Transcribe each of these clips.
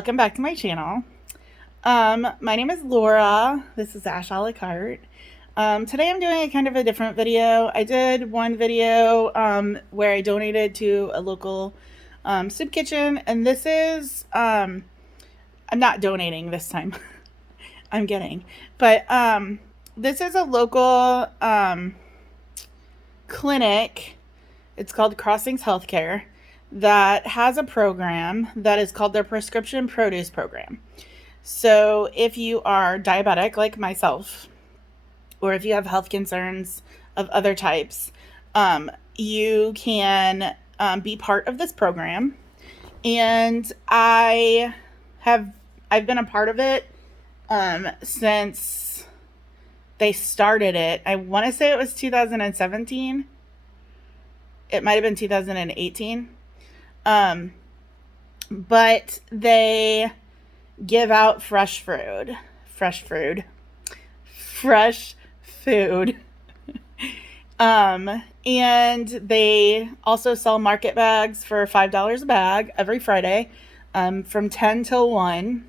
Welcome back to my channel. My name is Laura. This is Ash a la carte. Today I'm doing a kind of a different video. I did one video where I donated to a local soup kitchen, and this is I'm not donating this time. I'm getting, but this is a local clinic. It's called Crossings Healthcare, that has a program that is called their prescription produce program. So if you are diabetic like myself, or if you have health concerns of other types, you can be part of this program. And I've been a part of it since they started it. I want to say it was 2017. It might have been 2018. But they give out fresh food. And they also sell market bags for $5 a bag every Friday, from 10 till 1.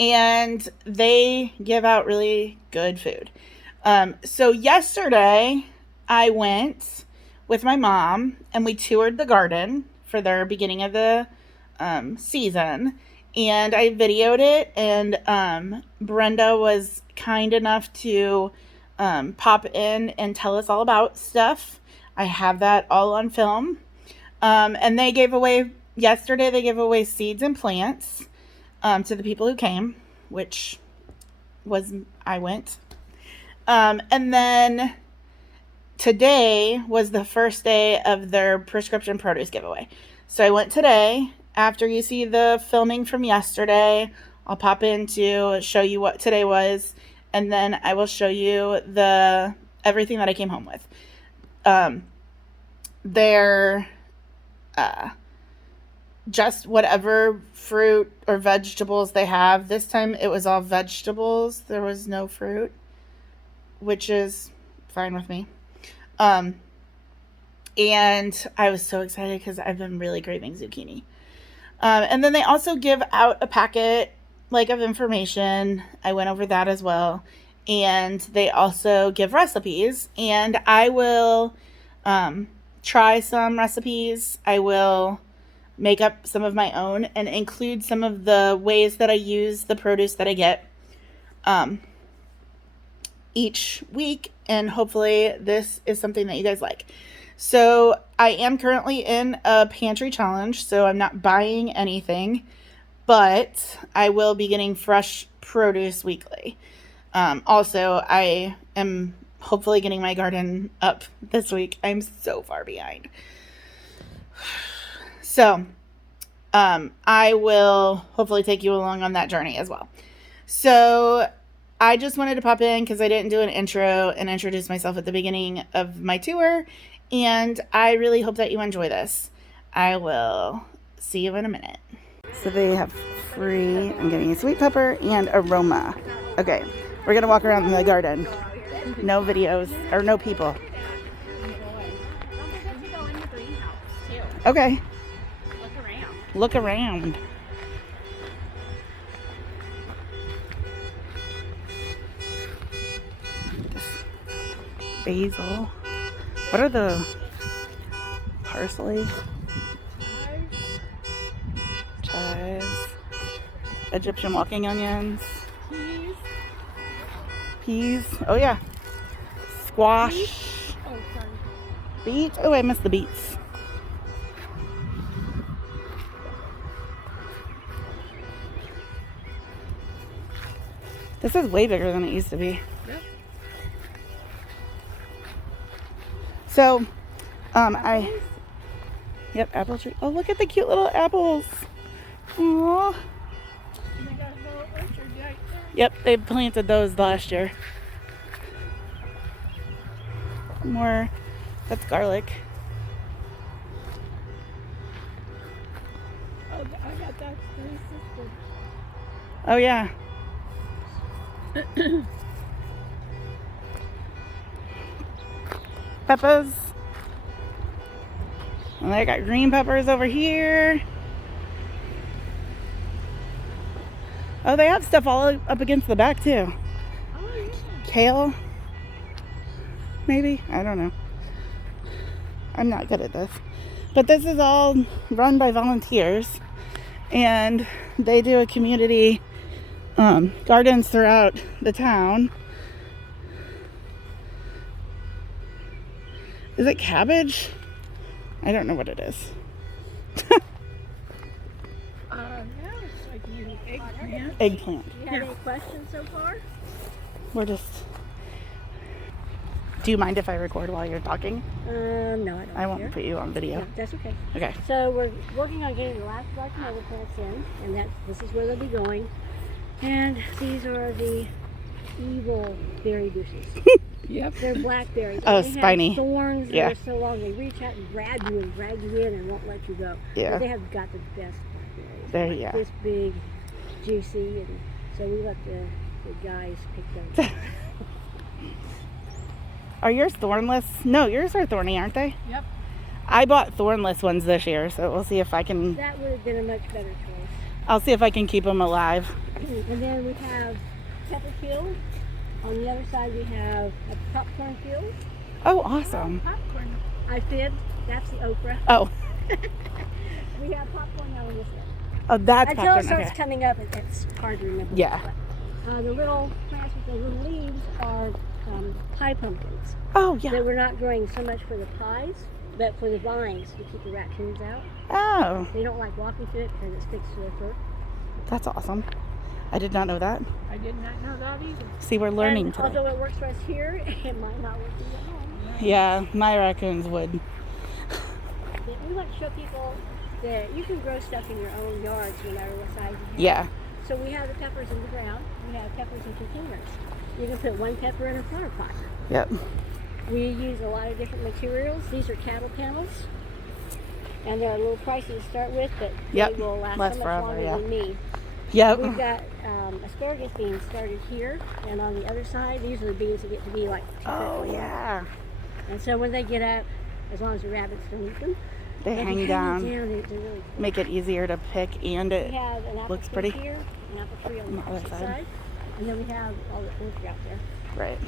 And they give out really good food. So yesterday I went with my mom and we toured the garden for their beginning of the season, and I videoed it, and Brenda was kind enough to pop in and tell us all about stuff. I have that all on film. And they gave away seeds and plants to the people who came, which was I went. And then today was the first day of their prescription produce giveaway. So I went today. After you see the filming from yesterday, I'll pop in to show you what today was, and then I will show you everything that I came home with. They're just whatever fruit or vegetables they have. This time it was all vegetables. There was no fruit, which is fine with me. And I was so excited because I've been really craving zucchini. And then they also give out a packet of information. I went over that as well. And they also give recipes, and I will try some recipes. I will make up some of my own and include some of the ways that I use the produce that I get each week, and hopefully this is something that you guys like. So I am currently in a pantry challenge, so I'm not buying anything, but I will be getting fresh produce weekly. Also, I am hopefully getting my garden up this week. I'm so far behind. So I will hopefully take you along on that journey as well. So I just wanted to pop in because I didn't do an intro and introduce myself at the beginning of my tour, and I really hope that you enjoy this. I will see you in a minute. So they have free, I'm getting a sweet pepper and aroma. Okay, we're going to walk around in the garden. No videos, or no people. Okay. Look around. Basil. What are the parsley? Chives. Egyptian walking onions. Peas. Oh yeah. Squash. Beets. Oh, sorry. Beets. Oh, I missed the beets. This is way bigger than it used to be. So, yep, apple tree. Oh, look at the cute little apples. Aww. Yep, they planted those last year. More, that's garlic. Oh, I got that for your sister. Oh, yeah. Peppers. And I got green peppers over here. Oh, they have stuff all up against the back too. Oh, yeah. Kale, maybe? I don't know. I'm not good at this. But this is all run by volunteers, and they do a community gardens throughout the town. Is it cabbage? I don't know what it is. No, it's like maybe eggplant. Eggplant. Do you have any questions so far? We're just... Do you mind if I record while you're talking? No, I don't. I won't care. put you on video. No, that's okay. Okay. So we're working on getting the last of our tomato plants in, and this is where they'll be going. And these are the evil berry bushes. Yep. They're blackberries. Oh, They spiny. have thorns Yeah. that are so long they reach out and grab you and drag you in and won't let you go. Yeah. But they have got the best blackberries. There, Like yeah. This big, juicy, and so we let the guys pick them. Are yours thornless? No, yours are thorny, aren't they? Yep. I bought thornless ones this year, so we'll see if I can... That would have been a much better choice. I'll see if I can keep them alive. And then we have pepper field. On the other side we have a popcorn field. Oh, awesome. Popcorn. I fibbed. That's the okra. Oh, We have popcorn now on this one. oh, that's Until popcorn. it starts Okay. coming up, it's hard to remember. Yeah. The little plants with the little leaves are pie pumpkins. Oh, yeah. That we're not growing so much for the pies, but for the vines to keep the raccoons out. Oh, They don't like walking through it because it sticks to their fur. that's awesome. I did not know that. I did not know that either. See, we're learning And today. although it works for us here, it might not work for you at home. Yeah, my raccoons would. We want to show people that you can grow stuff in your own yards no matter what size you have. Yeah. So we have the peppers in the ground. We have peppers in containers. You can put one pepper in a flower pot. Yep. We use a lot of different materials. These are cattle panels. And they're a little pricey to start with, but Yep. they will last Last so much forever, longer yeah. than me. Yep. We've got asparagus beans started here, and on the other side, these are the beans that get to be like 2 Oh, foot. yeah. And so when they get up, as long as the rabbits don't eat them, They if you hang them down. they're really cool. Make it easier to pick, and We it have an apple looks tree pretty. here, an apple tree on the other opposite side. side, and then we have all the orchard out there. Right.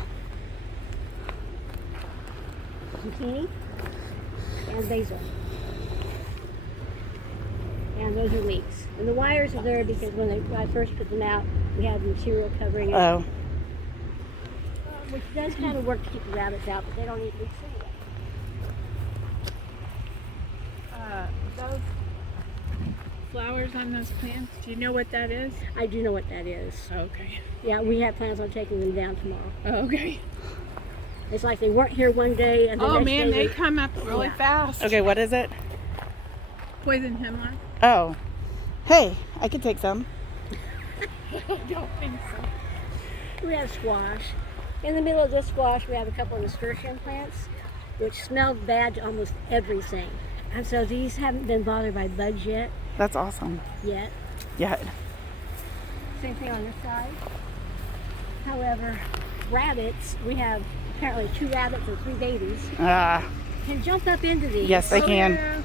Zucchini and basil. And those are leeks. And the wires are there because when I first put them out, we had material covering it, Oh, which does kind of work to keep the rabbits out, but they don't eat leeks anyway. Those flowers on those plants, do you know what that is? I do know what that is. Okay. Yeah, we have plans on taking them down tomorrow. Okay. It's like they weren't here one day and the Oh next man, day they come up really Yeah. fast. okay, what is it? Poison hemlock. Oh. Hey, I could take some. I don't think so. We have squash. In the middle of this squash, we have a couple of nasturtium plants, which smell bad to almost everything. And so these haven't been bothered by bugs yet. That's awesome. Yeah. Same thing on this side. However, rabbits, we have apparently 2 rabbits and 3 babies, Ah, can jump up into these. yes, they can. Yeah.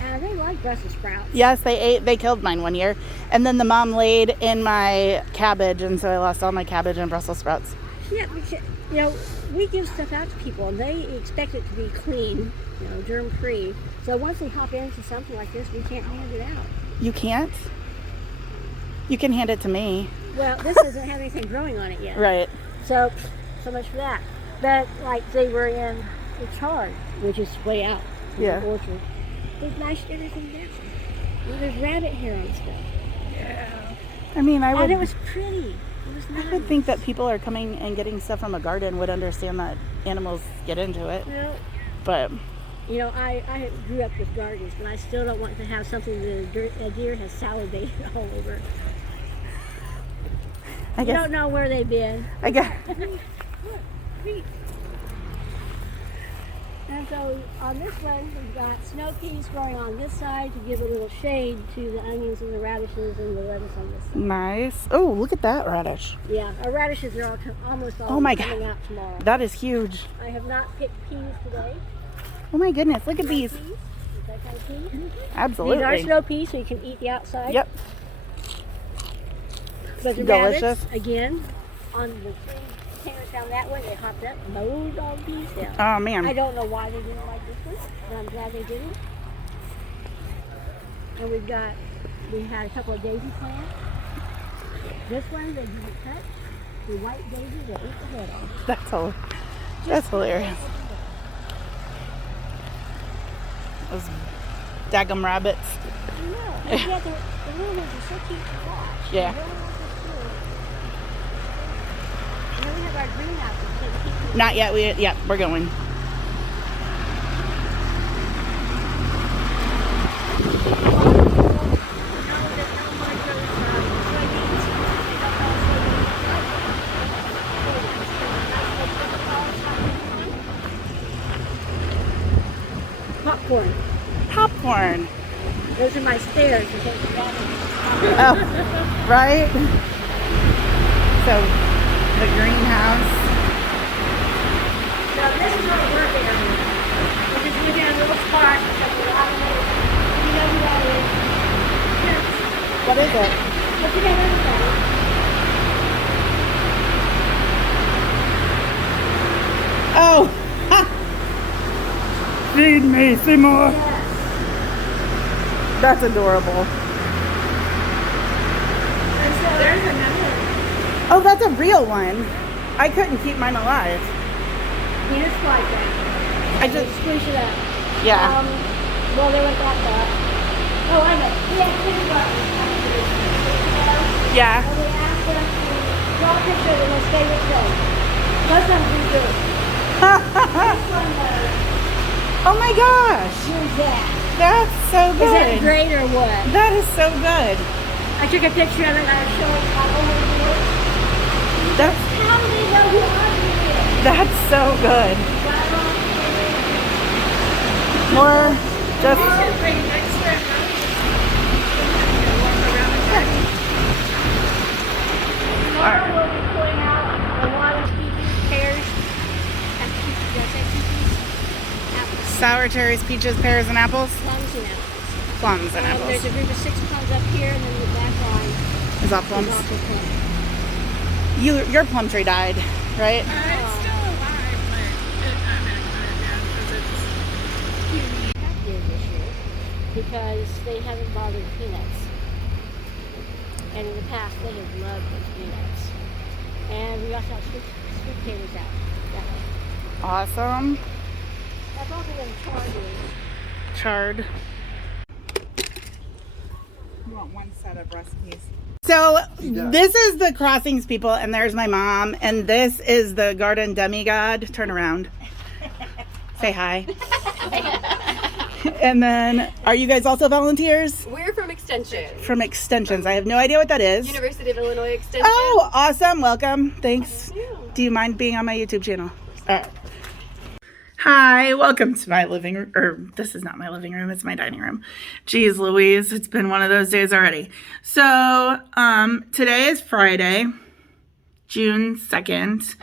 And they like Brussels sprouts. Yes, they killed mine one year. And then the mom laid in my cabbage, and so I lost all my cabbage and Brussels sprouts. Yeah, because, you know, we give stuff out to people and they expect it to be clean, you know, germ-free. So once they hop into something like this, we can't hand it out. You can't? You can hand it to me. Well, this doesn't have anything growing on it yet. Right. So much for that. But like they were in the chard, which is way out in Yeah. the orchard. They've mashed everything down. Well, there's rabbit hair on stuff. Yeah. I mean, I And it would, was pretty. It was nice. I would think that people are coming and getting stuff from a garden would understand that animals get into it. Well, But you know, I grew up with gardens, but I still don't want to have something that a deer has salivated all over. I You guess, don't know where they've been. I guess, And so on this one, we've got snow peas growing on this side to give a little shade to the onions and the radishes and the lettuce on this side. nice. Oh, look at that radish. Yeah, our radishes are all almost all Oh my coming God. out tomorrow. That is huge. I have not picked peas today. Oh my goodness, look at these. Peas? Is that kind of pea? These are Absolutely. snow peas, so you can eat the outside. Yep. But the Delicious. rabbits, again, on the 3 containers down that way, they hopped up, mowed all these down. Oh I man. don't know why they didn't like this one, but I'm glad they didn't. And we had a couple of daisy plants. This one they didn't touch. The white daisy they ate the head off. That's hilarious. Those daggum rabbits. I know. And yet the little ones are so cute to watch. Yeah. They're really cute. And then we have our greenhouses. So they keep Not yet. We're going. popcorn. Popcorn. Those are my stairs. Oh, right? So, the greenhouse. So this is our work area. We're just looking at a little spot because we're out of there. You know who that is? Yes. What is it? Look at everybody. Oh! Feed me, Seymour. Yes. That's adorable. And so there's another. Oh, that's a real one. I couldn't keep mine alive. You just like that. I just, Squeeze it up. yeah. Well, there was that. Oh, I know. We have kindergarten. Yeah. And we asked them to draw a picture of their most favorite thing. Most of them do good. This one was Oh my gosh. use that. That's so Is that good. great or what? That is so good. I took a picture of it and I was showing my overview. That's How do they know who Audrey is? that's so good. More just Tomorrow we'll be pulling out a lot of peaches, pears, and peaches, did I say peaches? Apples, sour cherries, peaches, pears, and apples. plums and apples. Plums and There's a apples. group of 6 plums up here, and then the back line Is that is plums? also plums. Your plum tree died, right? It's still alive, but I'm not gonna down because it's puny. Not there this year because they haven't bothered peanuts. And in the past, they have loved those peanuts. And we also have sweet potatoes out that way. Awesome. I've also been Charred. You want one set of recipes. So this is the Crossings people, and there's my mom, and this is the Garden Demigod. Turn around. Say hi. And then, are you guys also volunteers? We're from Extension. From Extensions. I have no idea what that is. University of Illinois Extension. Oh, awesome. Welcome. Thanks. Thank you. Do you mind being on my YouTube channel? All right. Hi, welcome to my living room, or this is not my living room, it's my dining room. Geez Louise, it's been one of those days already. So, today is Friday, June 2nd,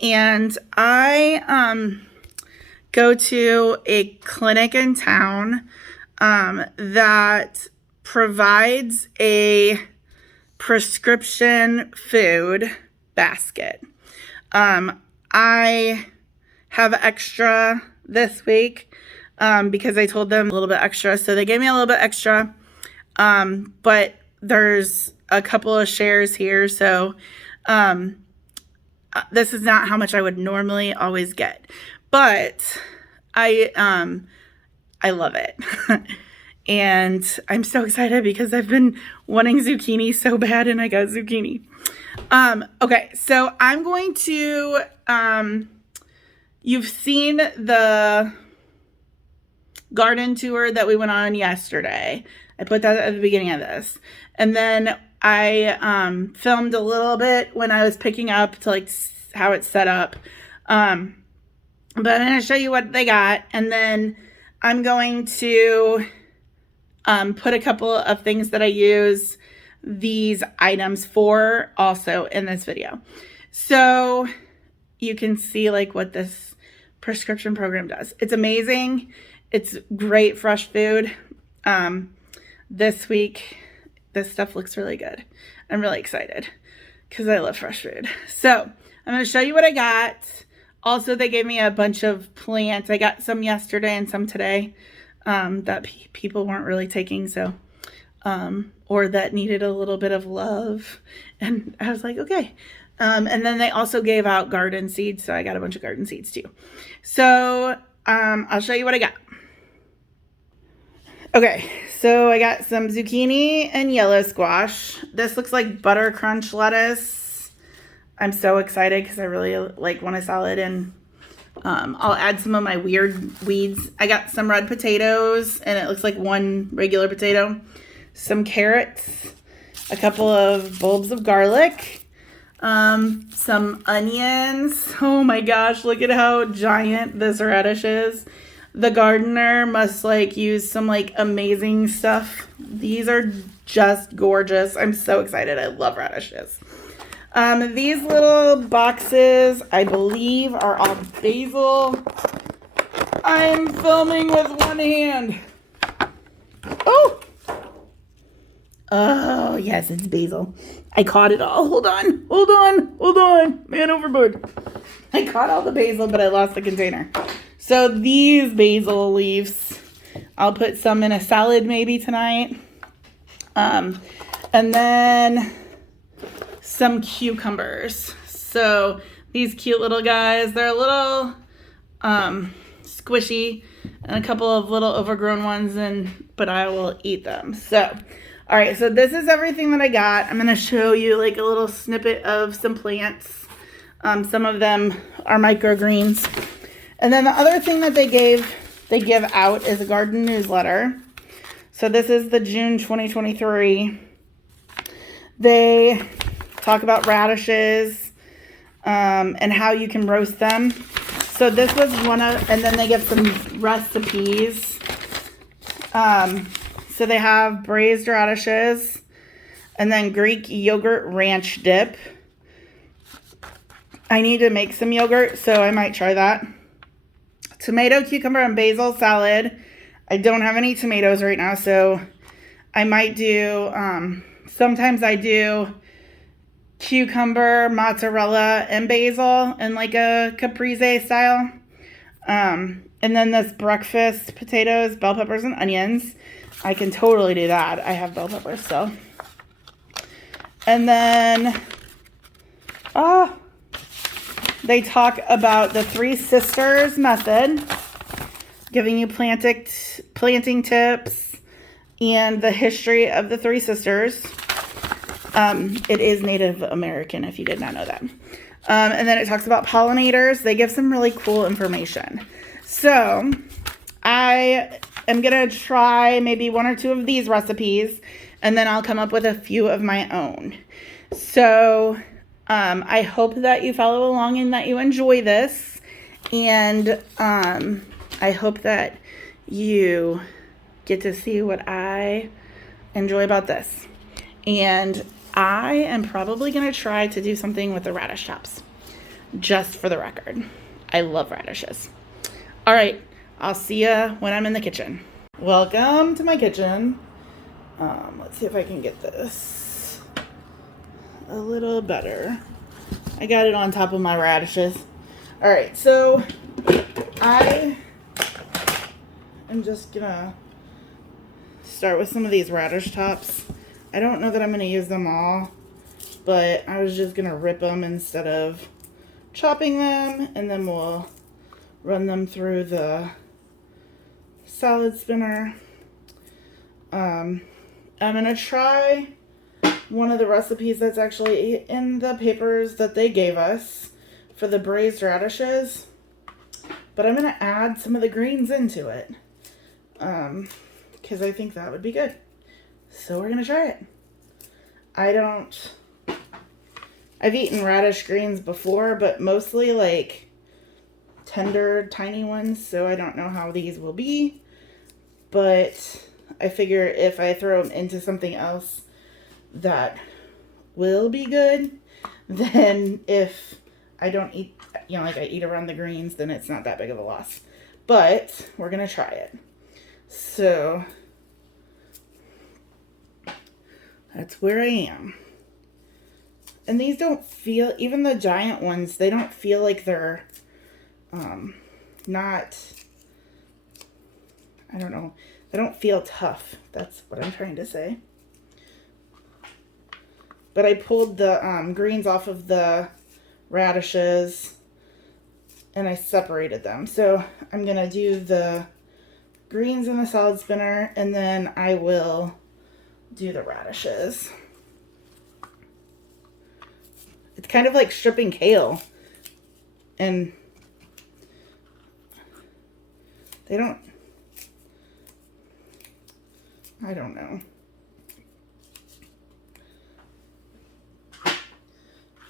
and I, go to a clinic in town, that provides a prescription food basket. I have extra this week because I told them a little bit extra. So they gave me a little bit extra. But there's a couple of shares here. So this is not how much I would normally always get. But I love it. And I'm so excited because I've been wanting zucchini so bad and I got zucchini. Okay, so I'm going to you've seen the garden tour that we went on yesterday. I put that at the beginning of this. And then I filmed a little bit when I was picking up to like how it's set up. But I'm going to show you what they got. And then I'm going to put a couple of things that I use these items for also in this video. So you can see like what this prescription program does. It's amazing. It's great fresh food. This week, this stuff looks really good. I'm really excited. because I love fresh food. So I'm going to show you what I got. Also, they gave me a bunch of plants. I got some yesterday and some today that people weren't really taking, so or that needed a little bit of love. And I was like, okay. And then they also gave out garden seeds, so I got a bunch of garden seeds too. So I'll show you what I got. Okay, so I got some zucchini and yellow squash. This looks like butter crunch lettuce. I'm so excited because I really want a salad, and I'll add some of my weird weeds. I got some red potatoes, and it looks like one regular potato. Some carrots, a couple of bulbs of garlic, some onions. Oh my gosh, look at how giant this radish is. The gardener must use some amazing stuff. These are just gorgeous. I'm so excited. I love radishes. These little boxes, I believe, are all basil. I'm filming with one hand. Oh, yes, it's basil. I caught it all. Hold on. Man overboard. I caught all the basil, but I lost the container. So these basil leaves, I'll put some in a salad maybe tonight. And then some cucumbers. So these cute little guys, they're a little squishy, and a couple of little overgrown ones, but I will eat them. So, all right, so this is everything that I got. I'm going to show you a little snippet of some plants. Some of them are microgreens. And then the other thing that they give out is a garden newsletter. So this is the June 2023. They talk about radishes and how you can roast them. So this was and then they give some recipes. So they have braised radishes and then Greek yogurt ranch dip. I need to make some yogurt, so I might try that. Tomato, cucumber, and basil salad. I don't have any tomatoes right now, so I might do, sometimes I do cucumber, mozzarella, and basil in a caprese style. And then this breakfast potatoes, bell peppers, and onions. I can totally do that. I have bell peppers, so. And then, they talk about the Three Sisters method, giving you planting tips and the history of the Three Sisters. It is Native American, if you did not know that. And then it talks about pollinators. They give some really cool information. So I am going to try maybe one or two of these recipes, and then I'll come up with a few of my own. So I hope that you follow along and that you enjoy this. And I hope that you get to see what I enjoy about this. And I am probably going to try to do something with the radish tops, just for the record. I love radishes. All right, I'll see you when I'm in the kitchen. Welcome to my kitchen. Let's see if I can get this a little better. I got it on top of my radishes. All right, so I am just gonna start with some of these radish tops. I don't know that I'm gonna use them all, but I was just gonna rip them instead of chopping them, and then we'll run them through the salad spinner. I'm gonna try one of the recipes that's actually in the papers that they gave us for the braised radishes, but I'm gonna add some of the greens into it because I think that would be good. So we're gonna try it. I've eaten radish greens before, but mostly like tender, tiny ones, so I don't know how these will be, but I figure if I throw them into something else that will be good, then if I don't eat, like I eat around the greens, then it's not that big of a loss. But we're gonna try it. So that's where I am. And these don't feel, even the giant ones, they don't feel like they're not, I don't know, they don't feel tough. That's what I'm trying to say. But I pulled the greens off of the radishes and I separated them. So I'm going to do the greens in the salad spinner and then I will do the radishes. It's kind of like stripping kale. And they don't, I don't know.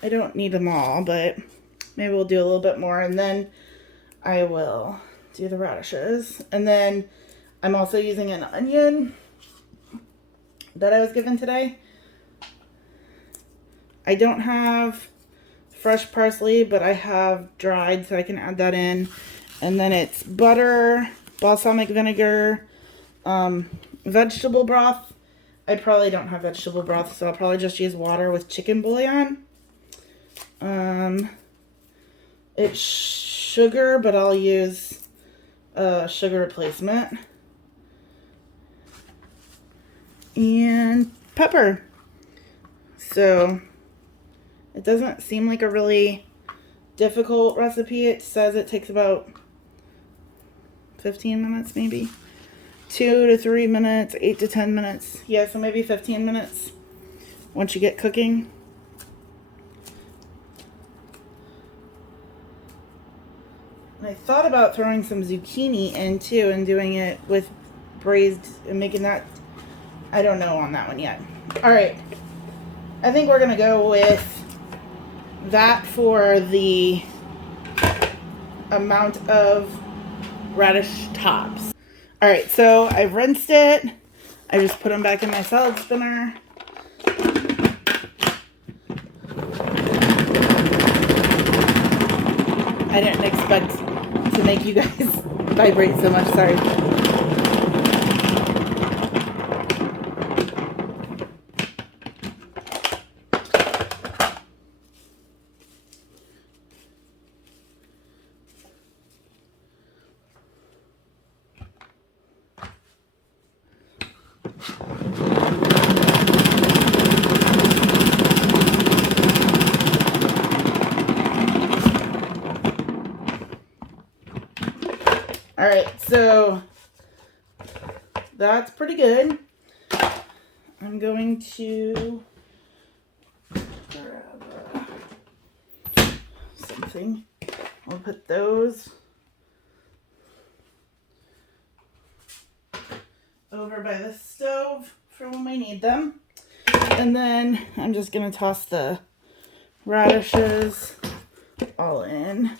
I don't need them all, but maybe we'll do a little bit more and then I will do the radishes. And then I'm also using an onion that I was given today. I don't have fresh parsley, but I have dried, so I can add that in. And then it's butter, balsamic vinegar, vegetable broth. I probably don't have vegetable broth, so I'll probably just use water with chicken bouillon. It's sugar, but I'll use sugar replacement. And pepper. So it doesn't seem like a really difficult recipe. It says it takes about 15 minutes maybe. 2 to 3 minutes, 8 to 10 minutes. Yeah, so maybe 15 minutes once you get cooking. And I thought about throwing some zucchini in too and doing it with braised and making that, I don't know on that one yet. All right, I think we're gonna go with that for the amount of radish tops. All right, so I've rinsed it. I just put them back in my salad spinner. I didn't expect to make you guys vibrate so much, sorry. All right, so that's pretty good. I'm going to grab something. I'll put those over by the stove for when we need them. And then I'm just going to toss the radishes all in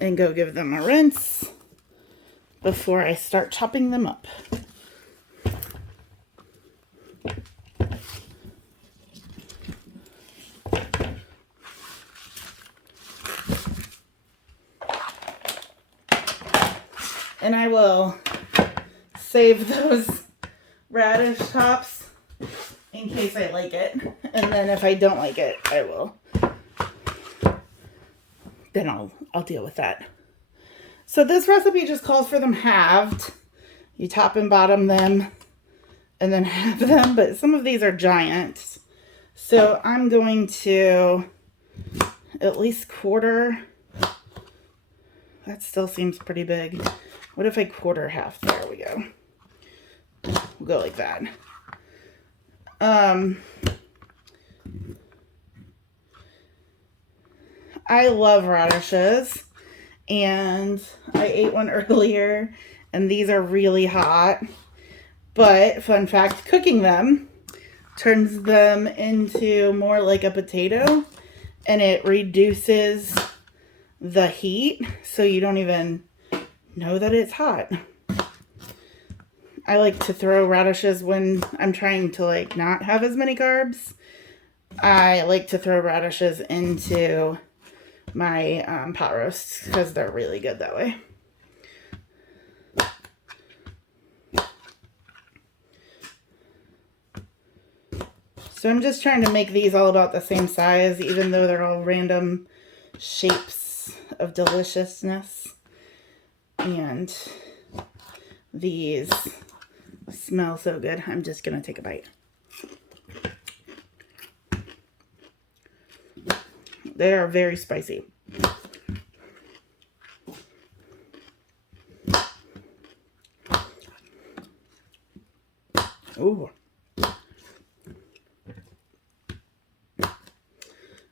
and go give them a rinse before I start chopping them up. And I will save those radish tops in case I like it. And then if I don't like it, I will. Then I'll deal with that. So this recipe just calls for them halved. You top and bottom them and then halve them, but some of these are giants. So I'm going to at least quarter. That still seems pretty big. What if I quarter half? There we go. We'll go like that. I love radishes. And I ate one earlier, and these are really hot. But, fun fact, cooking them turns them into more like a potato, and it reduces the heat, so you don't even know that it's hot. I like to throw radishes when I'm trying to, like, not have as many carbs. I like to throw radishes into my pot roasts because they're really good that way. So I'm just trying to make these all about the same size, even though they're all random shapes of deliciousness. And these smell so good. I'm just going to take a bite. They are very spicy. Ooh.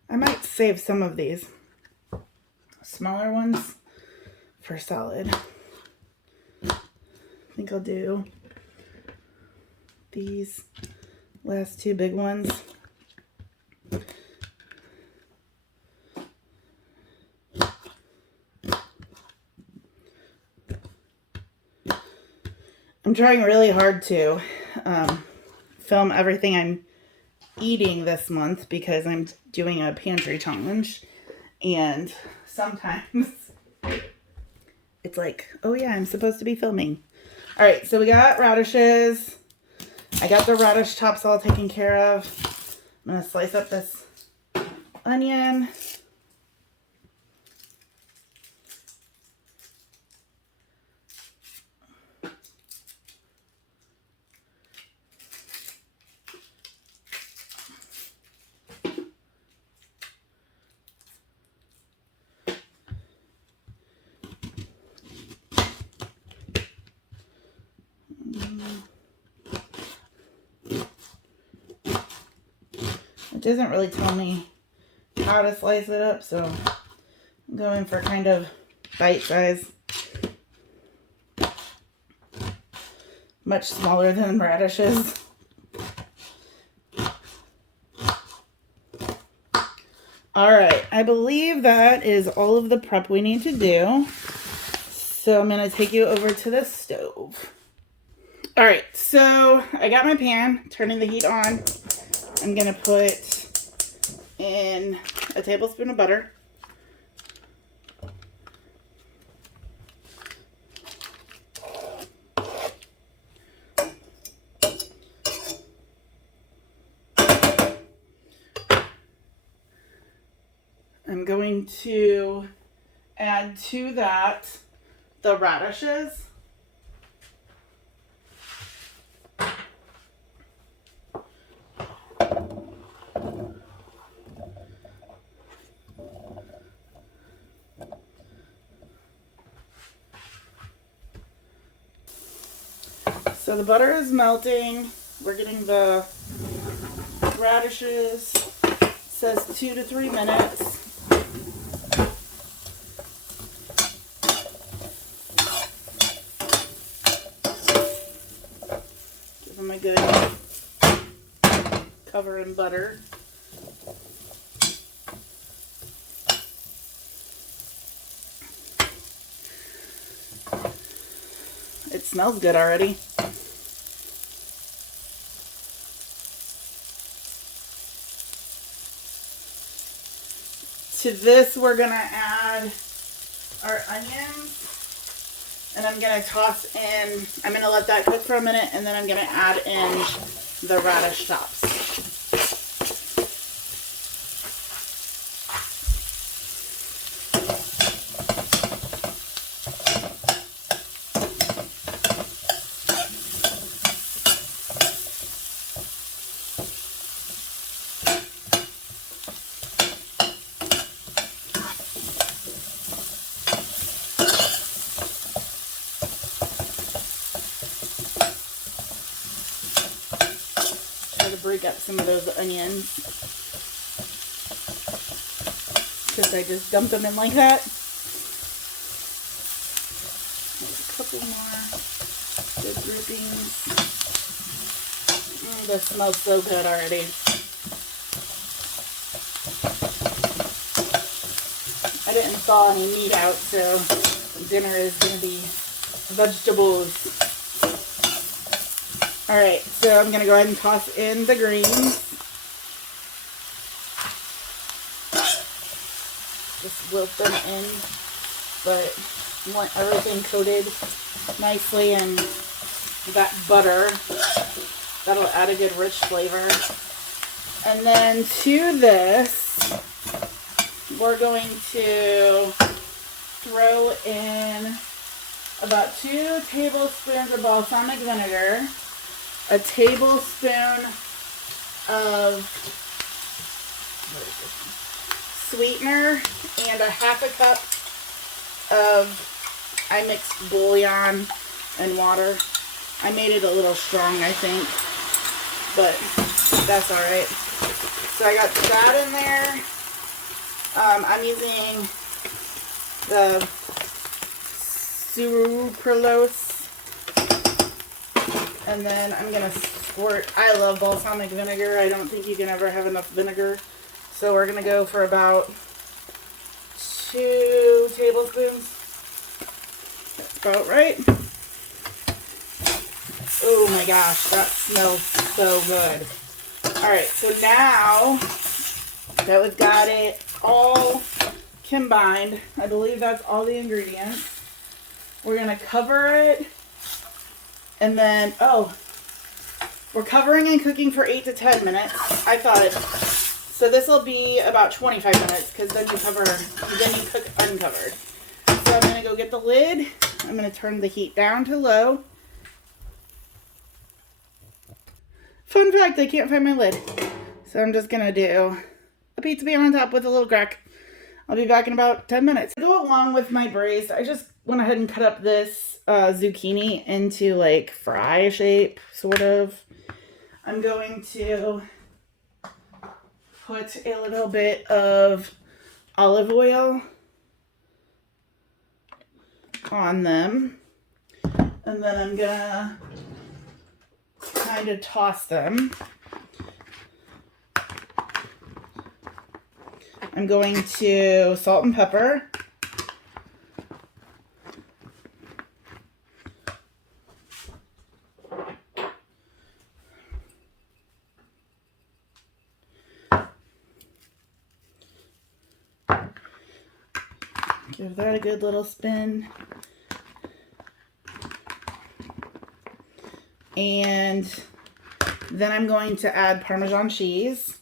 I might save some of these smaller ones for salad. I think I'll do these last two big ones. I'm trying really hard to film everything I'm eating this month because I'm doing a pantry challenge, and sometimes it's like, oh yeah, I'm supposed to be filming. All right, so we got radishes. I got the radish tops all taken care of. I'm gonna slice up this onion. It doesn't really tell me how to slice it up, so I'm going for kind of bite size. Much smaller than radishes. Alright, I believe that is all of the prep we need to do. So I'm going to take you over to the stove. Alright, so I got my pan, turning the heat on. I'm going to put in a tablespoon of butter. I'm going to add to that the radishes. So the butter is melting. We're getting the radishes. It says 2 to 3 minutes. Give them a good cover in butter. It smells good already. To this, we're gonna add our onions, and I'm gonna toss in, I'm gonna let that cook for a minute, and then I'm gonna add in the radish tops. Break up some of those onions because I just dumped them in like that. There's a couple more good groupings. This smells so good already. I didn't thaw any meat out, so dinner is going to be vegetables. Alright, so I'm going to go ahead and toss in the greens. Just wilt them in, but you want everything coated nicely in that butter. That'll add a good rich flavor. And then to this, we're going to throw in about 2 tablespoons of balsamic vinegar, a tablespoon of sweetener, and a half a cup of, I mixed bouillon and water. I made it a little strong, I think, but that's all right. So I got that in there. I'm using the sucralose, and then I'm gonna squirt. I love balsamic vinegar. I don't think you can ever have enough vinegar, so we're gonna go for about 2 tablespoons. That's about right. Oh my gosh, that smells so good. All right, so now that we've got it all combined, I believe that's all the ingredients. We're gonna cover it, and then, we're covering and cooking for 8 to 10 minutes. I thought, so this will be about 25 minutes, because then you cook uncovered. So I'm gonna go get the lid. I'm gonna turn the heat down to low. Fun fact, I can't find my lid. So I'm just gonna do a pizza pan on top with a little crack. I'll be back in about 10 minutes. To go along with my braised, I just went ahead and cut up this zucchini into like fry shape, sort of. I'm going to put a little bit of olive oil on them. And then I'm gonna kind of toss them. I'm going to salt and pepper. Give that a good little spin. And then I'm going to add Parmesan cheese.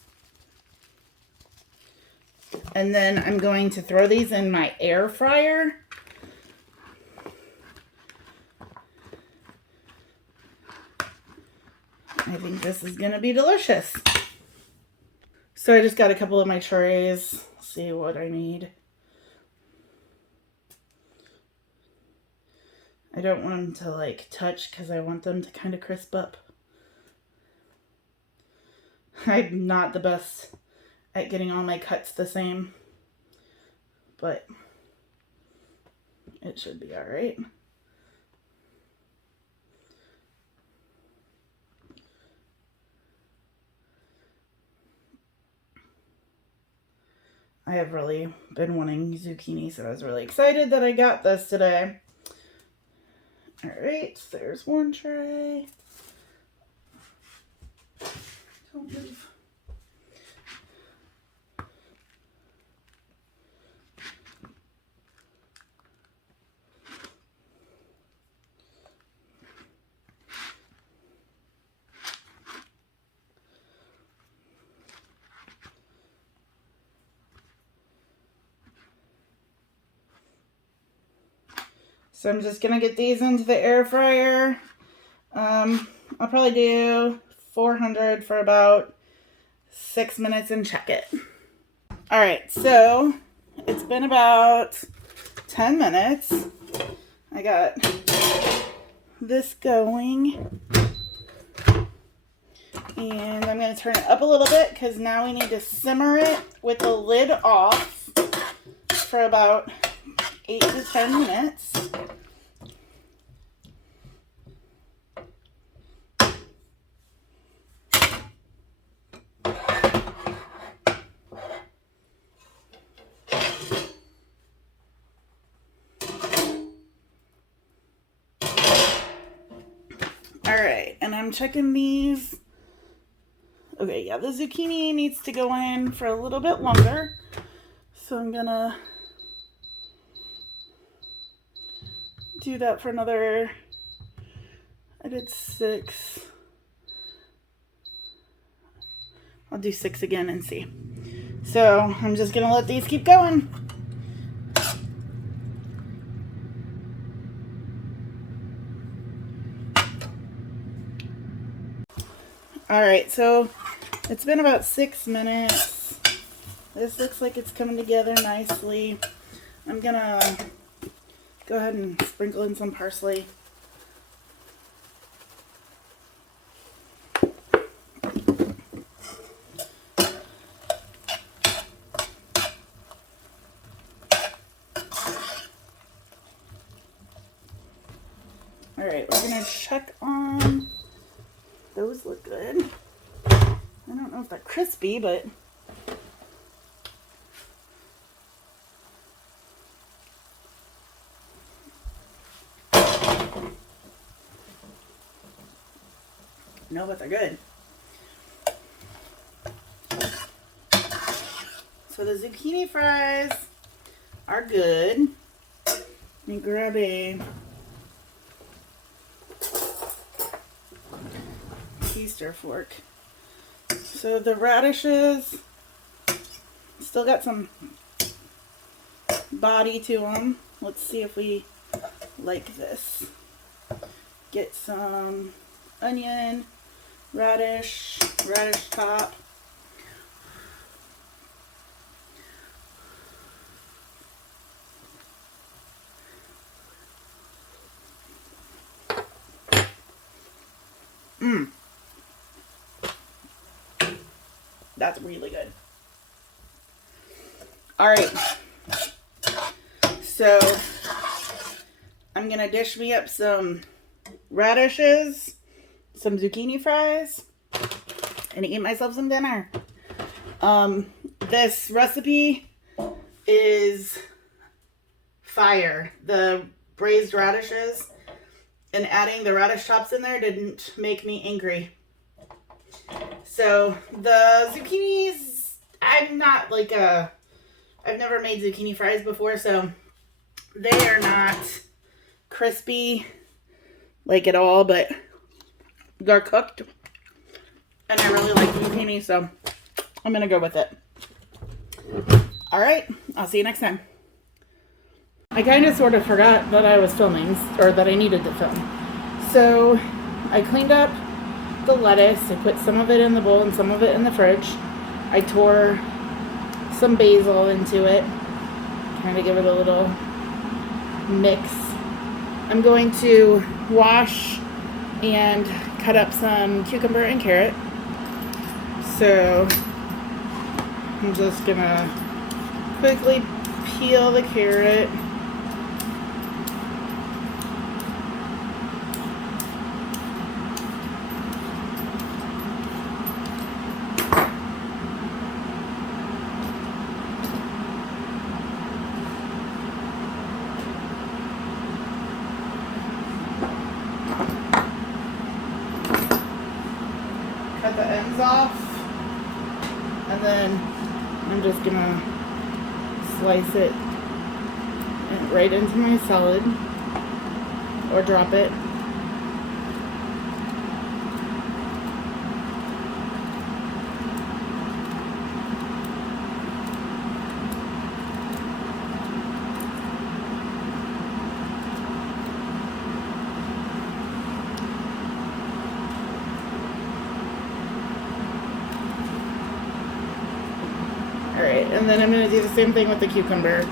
And then I'm going to throw these in my air fryer. I think this is going to be delicious. So I just got a couple of my trays. See what I need. I don't want them to like touch because I want them to kind of crisp up. I'm not the best at getting all my cuts the same, but it should be all right. I have really been wanting zucchini, so I was really excited that I got this today. All right, there's one tray. Don't move. So I'm just gonna get these into the air fryer. I'll probably do 400 for about 6 minutes and check it. All right, so it's been about 10 minutes. I got this going. And I'm gonna turn it up a little bit because now we need to simmer it with the lid off for about 8 to 10 minutes. Alright, and I'm checking these. Okay, yeah, the zucchini needs to go in for a little bit longer. So I'm gonna do that for another, I did 6. I'll do 6 again and see. So I'm just gonna let these keep going. All right, so it's been about 6 minutes. This looks like it's coming together nicely. I'm gonna go ahead and sprinkle in some parsley. All right, we're gonna check on, those look good. I don't know if they're crispy, but no, but they're good. So the zucchini fries are good. Let me grab a keister fork. So the radishes still got some body to them. Let's see if we like this. Get some onion, radish top. That's really good. All right. So I'm gonna dish me up some radishes, some zucchini fries, and eat myself some dinner. This recipe is fire. The braised radishes and adding the radish tops in there didn't make me angry. So the zucchinis, I'm not like I've never made zucchini fries before, so they are not crispy like at all, but they're cooked. And I really like zucchini, so I'm gonna go with it. All right, I'll see you next time. I kind of sort of forgot that I was filming, or that I needed to film. So I cleaned up the lettuce. I put some of it in the bowl and some of it in the fridge. I tore some basil into it, kind of give it a little mix. I'm going to wash and cut up some cucumber and carrot. So I'm just gonna quickly peel the carrot. Cut the ends off, and then I'm just gonna slice it right into my salad, or drop it. Alright, and then I'm going to do the same thing with the cucumber.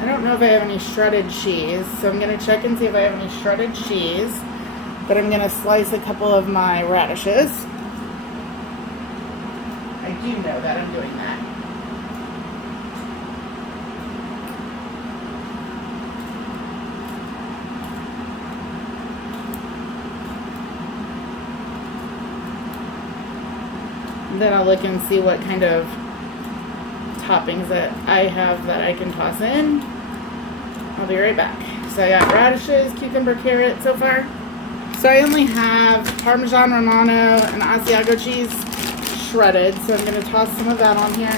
I don't know if I have any shredded cheese, so I'm going to check and see if I have any shredded cheese. But I'm going to slice a couple of my radishes. I do know that I'm doing that. And then I'll look and see what kind of toppings that I have that I can toss in. I'll be right back. So I got radishes, cucumber, carrot so far. So I only have Parmesan Romano and Asiago cheese shredded. So I'm going to toss some of that on here.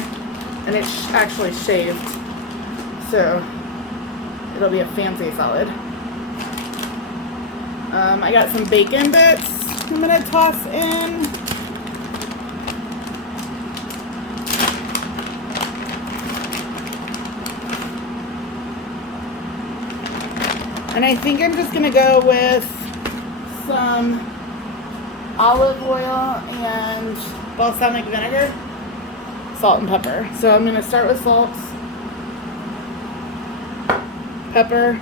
And it's actually shaved. So it'll be a fancy salad. I got some bacon bits I'm gonna toss in. And I think I'm just gonna go with some olive oil and balsamic vinegar, salt and pepper. So I'm gonna start with salt, pepper,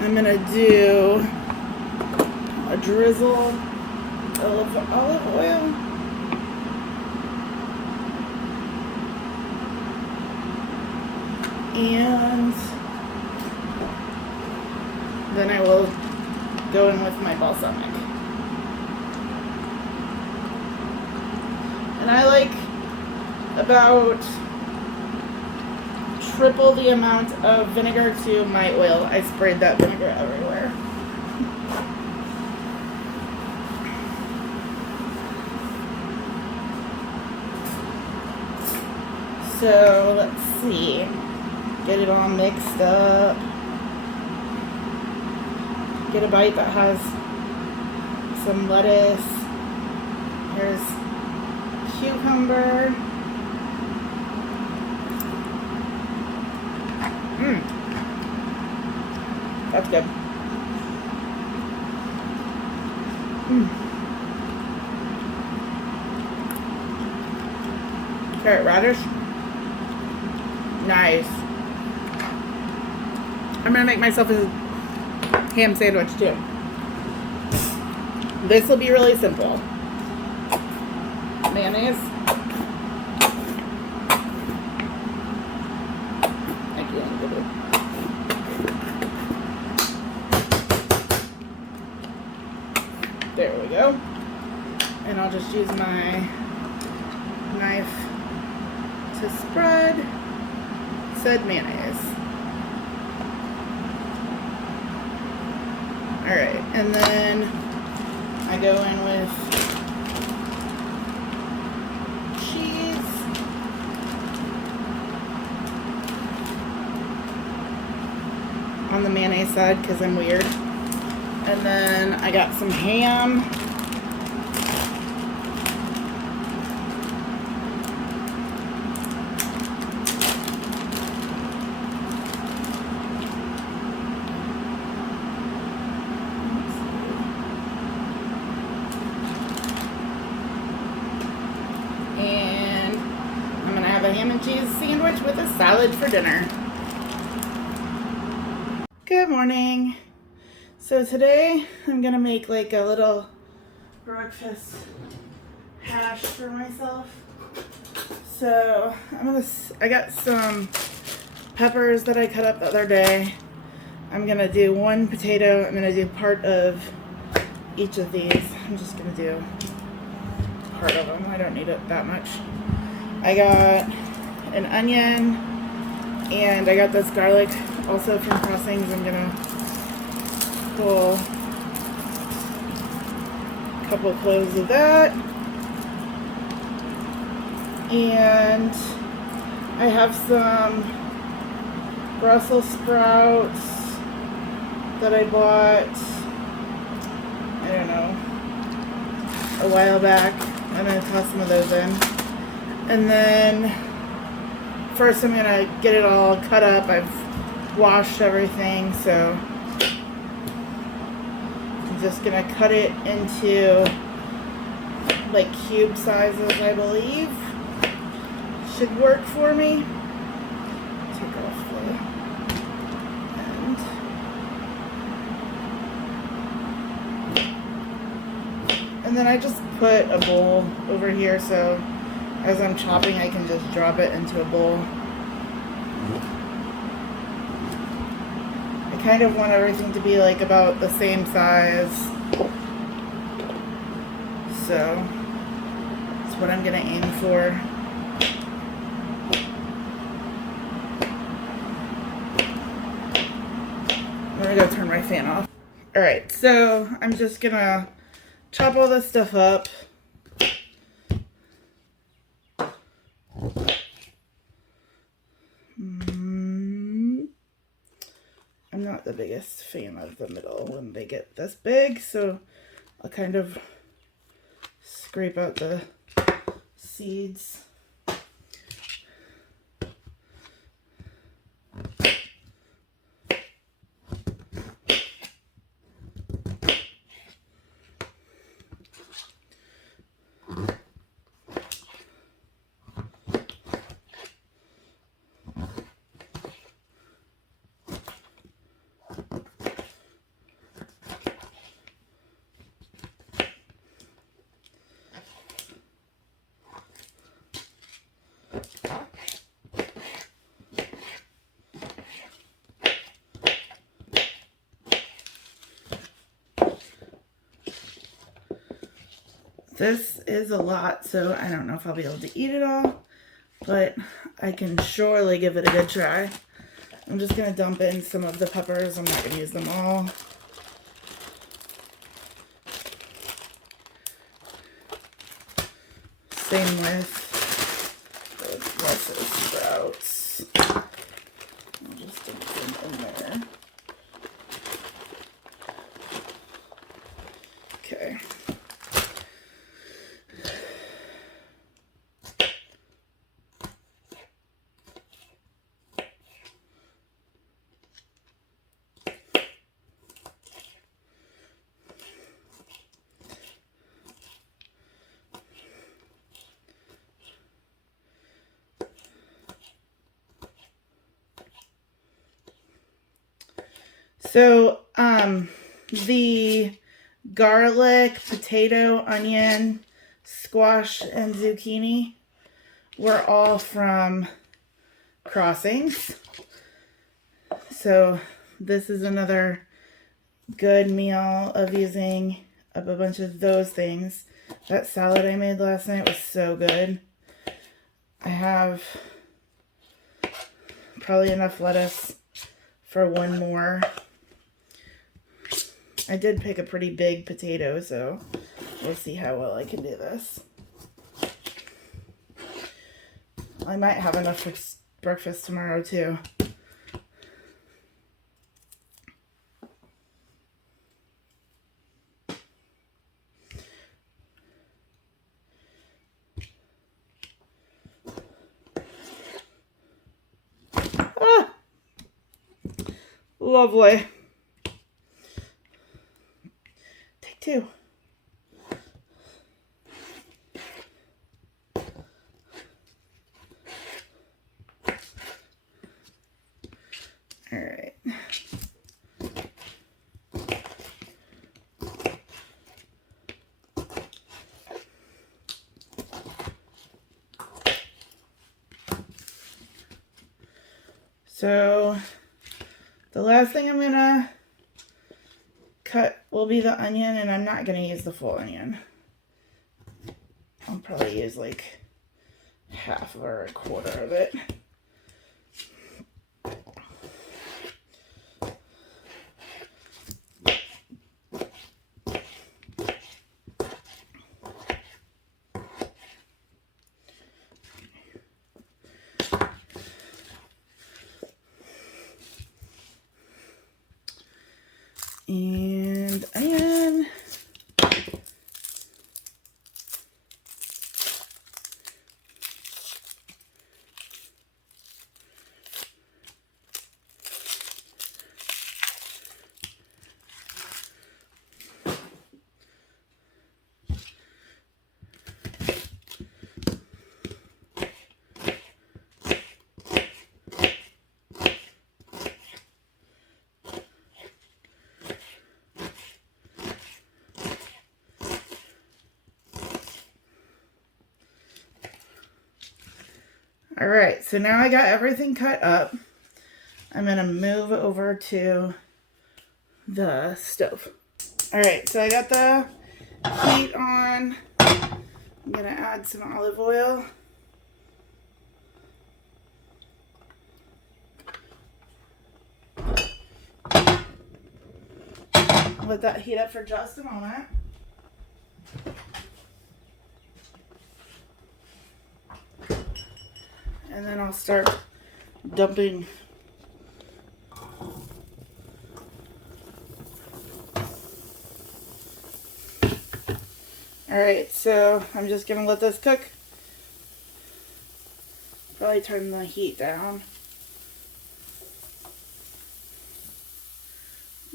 I'm gonna do a drizzle of olive oil. And then I will go in with my balsamic. And I like about triple the amount of vinegar to my oil. I sprayed that vinegar everywhere. So let's see. Get it all mixed up. Get a bite that has some lettuce. Here's cucumber. That's good. Carrot radish. Nice. I'm gonna make myself a ham sandwich too. This will be really simple. Mayonnaise. There we go. And I'll just use my knife to spread said mayonnaise. Alright, and then I go in with cheese. On the mayonnaise side because I'm weird. And then I got some ham. And I'm gonna have a ham and cheese sandwich with a salad for dinner. Good morning. So today I'm gonna make like a little breakfast hash for myself. So I got some peppers that I cut up the other day. I'm gonna do one potato. I'm gonna do part of each of these. I'm just gonna do part of them. I don't need it that much. I got an onion and I got this garlic also from Crossings. I'm gonna pull a couple of cloves of that. And I have some Brussels sprouts that I bought, I don't know, a while back. I'm going to toss some of those in. And then first I'm going to get it all cut up. I've washed everything, so I'm just going to cut it into like cube sizes, I believe. Should work for me. Take off the end. And then I just put a bowl over here so as I'm chopping I can just drop it into a bowl. I kind of want everything to be like about the same size. So that's what I'm gonna aim for. I'm gonna go turn my fan off. Alright, so I'm just gonna chop all this stuff up. not the biggest fan of the middle when they get this big, so I'll kind of scrape out the seeds. This is a lot, so I don't know if I'll be able to eat it all, but I can surely give it a good try. I'm just going to dump in some of the peppers. I'm not going to use them all. Same with those Brussels sprouts. I'll just dump them in there. Okay. So, the garlic, potato, onion, squash, and zucchini were all from Crossings. So, this is another good meal of using up a bunch of those things. That salad I made last night was so good. I have probably enough lettuce for one more. I did pick a pretty big potato, so we'll see how well I can do this. I might have enough for breakfast tomorrow, too. Ah! Lovely. Take two. All right. So the last thing I'm gonna cut will be the onion, and I'm not gonna use the full onion. I'll probably use like half or a quarter of it. And onion. All right, so now I got everything cut up. I'm gonna move over to the stove. All right, so I got the heat on. I'm gonna add some olive oil. Let that heat up for just a moment. And then I'll start dumping Alright, so I'm just gonna let this cook. Probably turn the heat down.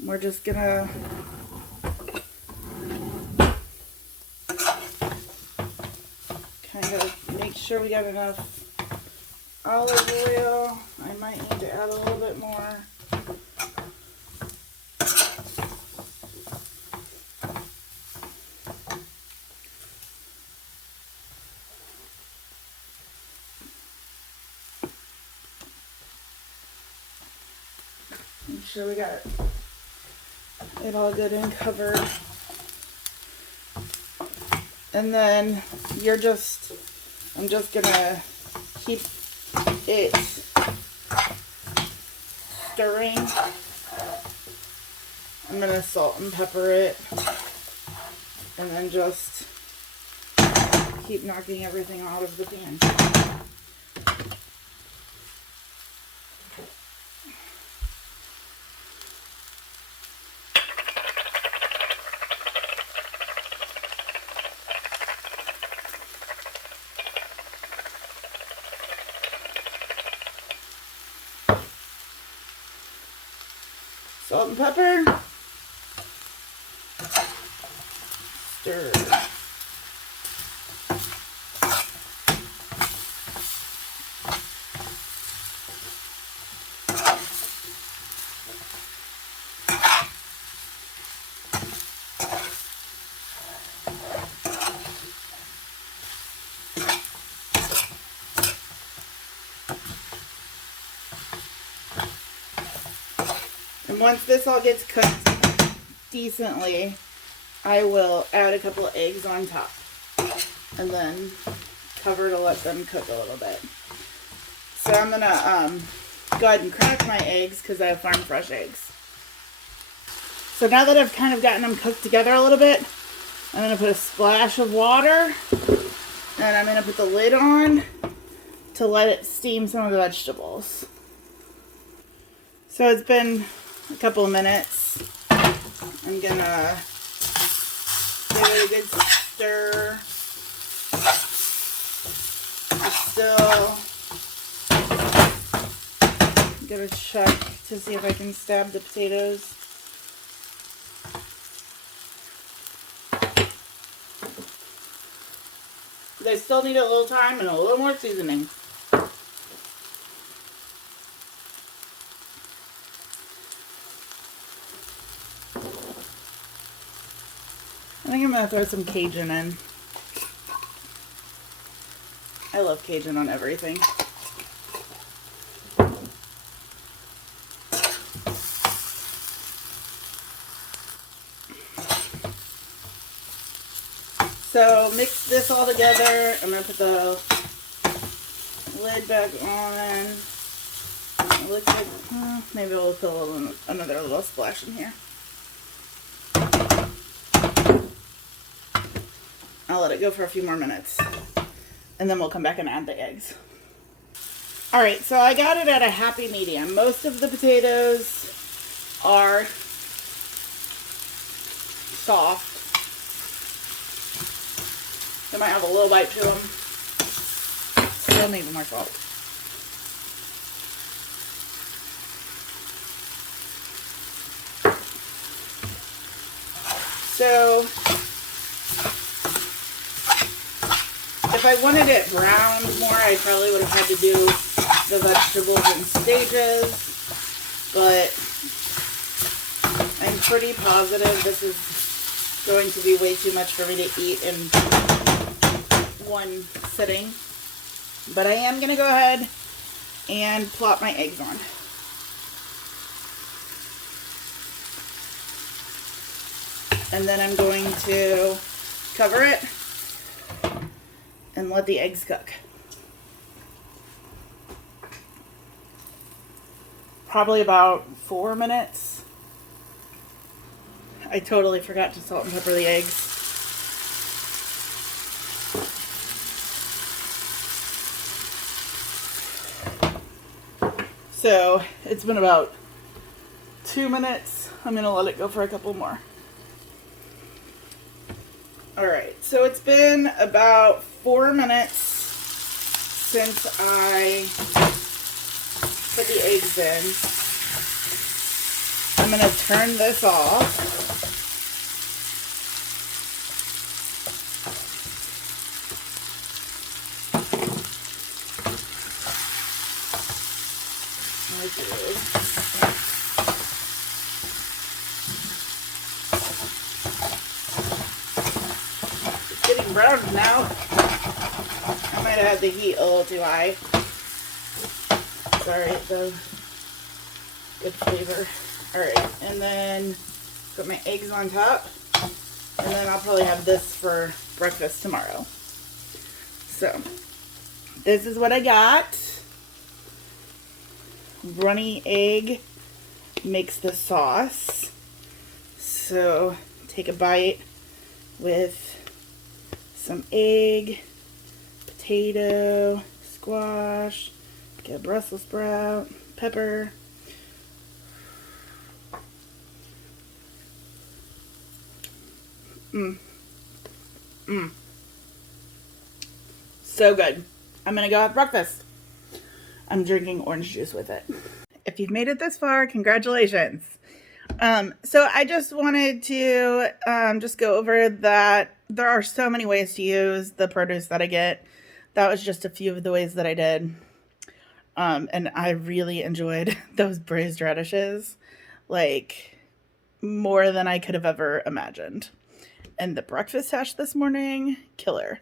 We're just gonna kind of make sure we got enough olive oil. I might need to add a little bit more. Make sure we got it all good and covered. And then I'm just gonna keep it stirring. I'm gonna salt and pepper it, and then just keep knocking everything out of the pan. Salt and pepper. Stir. And once this all gets cooked decently, I will add a couple of eggs on top and then cover to let them cook a little bit. So I'm gonna go ahead and crack my eggs because I have farm fresh eggs. So now that I've kind of gotten them cooked together a little bit, I'm gonna put a splash of water and I'm gonna put the lid on to let it steam some of the vegetables. So it's been a couple of minutes. I'm gonna give it a good stir. Still gonna check to see if I can stab the potatoes. They still need a little time and a little more seasoning. I think I'm gonna throw some Cajun in. I love Cajun on everything. So mix this all together. I'm gonna put the lid back on. It looks like maybe we'll put another little splash in here. I'll let it go for a few more minutes, and then we'll come back and add the eggs. All right, so I got it at a happy medium. Most of the potatoes are soft. They might have a little bite to them. Still need more salt. So if I wanted it browned more, I probably would have had to do the vegetables in stages, but I'm pretty positive this is going to be way too much for me to eat in one sitting. But I am going to go ahead and plop my eggs on. And then I'm going to cover it and let the eggs cook. Probably about 4 minutes. I totally forgot to salt and pepper the eggs. So it's been about 2 minutes. I'm gonna let it go for a couple more. All right, so it's been about 4 minutes since I put the eggs in. I'm gonna turn this off. It's getting brown now. I might have had the heat a little too high. Sorry, it's a good flavor. Alright, and then put my eggs on top. And then I'll probably have this for breakfast tomorrow. So, this is what I got. Runny egg makes the sauce. So, take a bite with some egg, potato, squash, get a Brussels sprout, pepper. So good. I'm gonna go have breakfast. I'm drinking orange juice with it. If you've made it this far, congratulations. So I just wanted to just go over that there are so many ways to use the produce that I get. That was just a few of the ways that I did. And I really enjoyed those braised radishes, like more than I could have ever imagined. And the breakfast hash this morning, killer.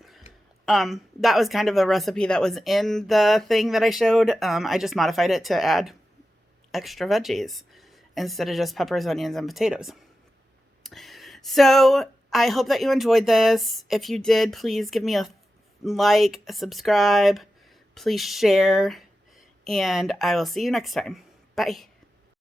That was kind of a recipe that was in the thing that I showed. I just modified it to add extra veggies instead of just peppers, onions, and potatoes. So I hope that you enjoyed this. If you did, please give me a like, a subscribe, please share, and I will see you next time. Bye.